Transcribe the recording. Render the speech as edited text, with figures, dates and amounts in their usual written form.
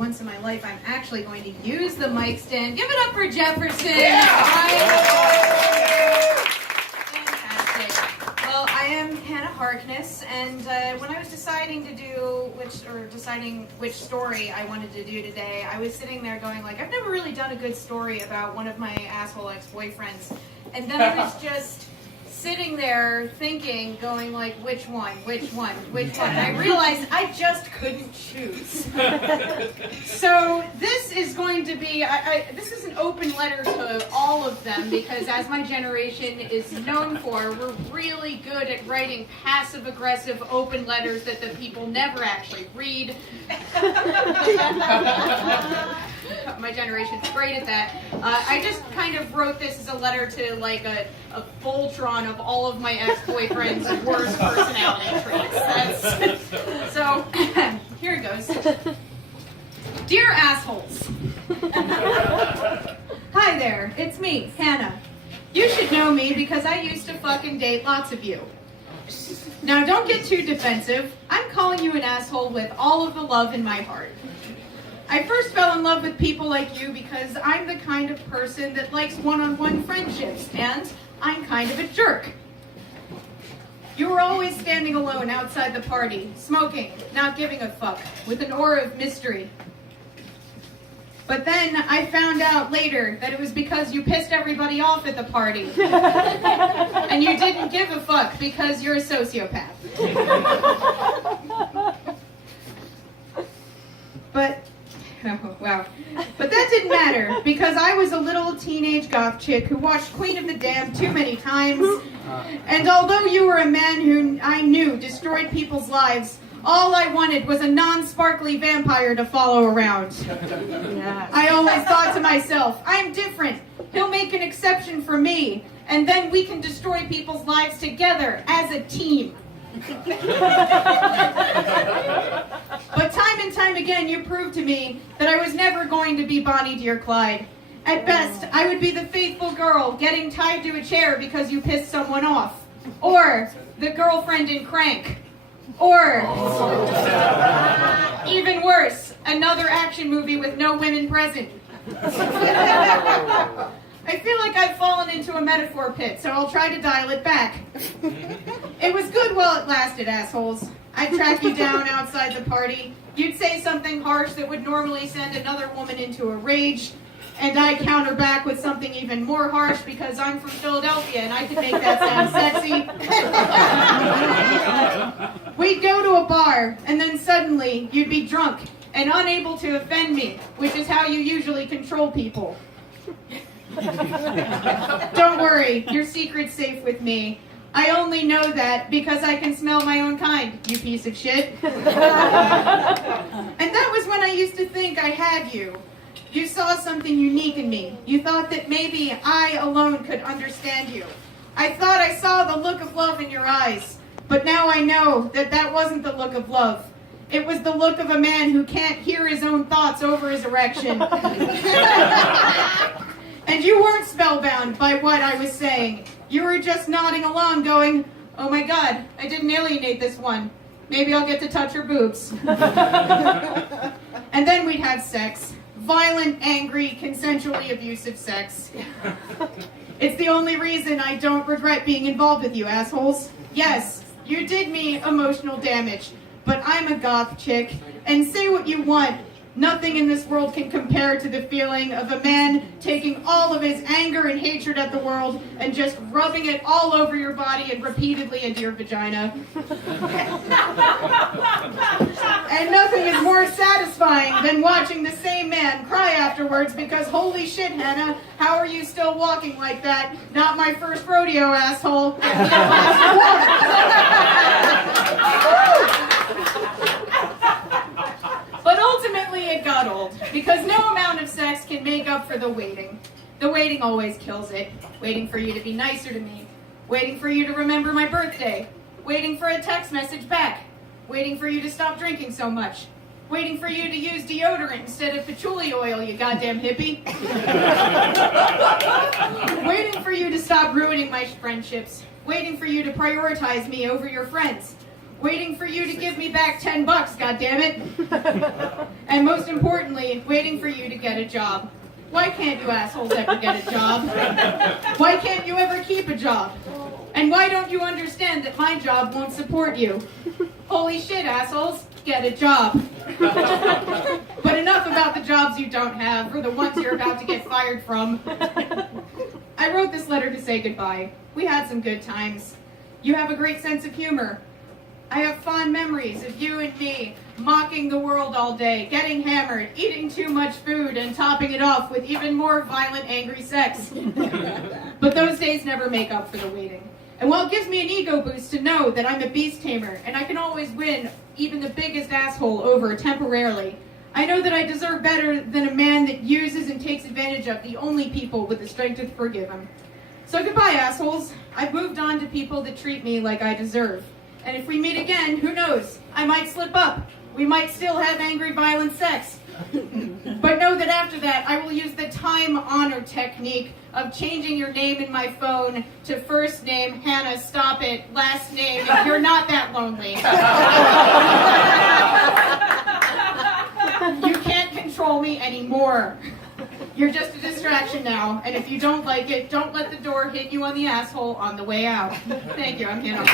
once in my life, I'm actually going to use the mic stand. Give it up for Jefferson! Fantastic. Well, I am Hannah Harkness, and when I was deciding which story I wanted to do today, I was sitting there going like, I've never really done a good story about one of my asshole ex-boyfriends. And then I was just sitting there thinking, going like, which one? And I realized I just couldn't choose. So this is going to be, this is an open letter to all of them, because as my generation is known for, we're really good at writing passive-aggressive open letters that the people never actually read. My generation's great at that. I just kind of wrote this as a letter to like a Voltron of all of my ex-boyfriends' worst personality traits. So, here it goes. Dear assholes. Hi there, it's me, Hannah. You should know me because I used to fucking date lots of you. Now don't get too defensive. I'm calling you an asshole with all of the love in my heart. I first fell in love with people like you because I'm the kind of person that likes one-on-one friendships, and I'm kind of a jerk. You were always standing alone outside the party, smoking, not giving a fuck, with an aura of mystery. But then I found out later that it was because you pissed everybody off at the party. And you didn't give a fuck because you're a sociopath. Oh, wow. But that didn't matter, because I was a little teenage goth chick who watched Queen of the Damned too many times. And although you were a man who I knew destroyed people's lives, all I wanted was a non-sparkly vampire to follow around. Yeah. I always thought to myself, I'm different. He'll make an exception for me, and then we can destroy people's lives together as a team. But time and time again, you proved to me that I was never going to be Bonnie Dear Clyde. At best, I would be the faithful girl getting tied to a chair because you pissed someone off. Or the girlfriend in Crank. Or, even worse, another action movie with no women present. I feel like I've fallen into a metaphor pit, so I'll try to dial it back. It was good while it lasted, assholes. I'd track you down outside the party. You'd say something harsh that would normally send another woman into a rage, and I'd counter back with something even more harsh because I'm from Philadelphia and I can make that sound sexy. We'd go to a bar, and then suddenly you'd be drunk and unable to offend me, which is how you usually control people. Don't worry, your secret's safe with me. I only know that because I can smell my own kind, you piece of shit. And that was when I used to think I had you. You saw something unique in me. You thought that maybe I alone could understand you. I thought I saw the look of love in your eyes. But now I know that that wasn't the look of love. It was the look of a man who can't hear his own thoughts over his erection. And you weren't spellbound by what I was saying. You were just nodding along going, oh my God, I didn't alienate this one. Maybe I'll get to touch her boobs. And then we'd have sex. Violent, angry, consensually abusive sex. It's the only reason I don't regret being involved with you, assholes. Yes, you did me emotional damage, but I'm a goth chick, and say what you want. Nothing in this world can compare to the feeling of a man taking all of his anger and hatred at the world and just rubbing it all over your body and repeatedly into your vagina. And nothing is more satisfying than watching the same man cry afterwards because holy shit, Hannah, how are you still walking like that? Not my first rodeo, asshole. But ultimately it got old, because no amount of sex can make up for the waiting. The waiting always kills it. Waiting for you to be nicer to me. Waiting for you to remember my birthday. Waiting for a text message back. Waiting for you to stop drinking so much. Waiting for you to use deodorant instead of patchouli oil, you goddamn hippie. Waiting for you to stop ruining my friendships. Waiting for you to prioritize me over your friends. waiting for you to give me back $10, goddammit. And most importantly, waiting for you to get a job. Why can't you assholes ever get a job? Why can't you ever keep a job? And why don't you understand that my job won't support you? Holy shit, assholes, get a job. But enough about the jobs you don't have, or the ones you're about to get fired from. I wrote this letter to say goodbye. We had some good times. You have a great sense of humor. I have fond memories of you and me mocking the world all day, getting hammered, eating too much food, and topping it off with even more violent, angry sex. But those days never make up for the waiting. And while it gives me an ego boost to know that I'm a beast tamer and I can always win even the biggest asshole over temporarily, I know that I deserve better than a man that uses and takes advantage of the only people with the strength to forgive him. So goodbye, assholes. I've moved on to people that treat me like I deserve. And if we meet again, who knows? I might slip up. We might still have angry, violent sex. But know that after that, I will use the time-honored technique of changing your name in my phone to first name, Hannah, stop it, last name, you're not that lonely. You can't control me anymore. You're just a distraction now, and if you don't like it, don't let the door hit you on the asshole on the way out. Thank you, I'm Hannah.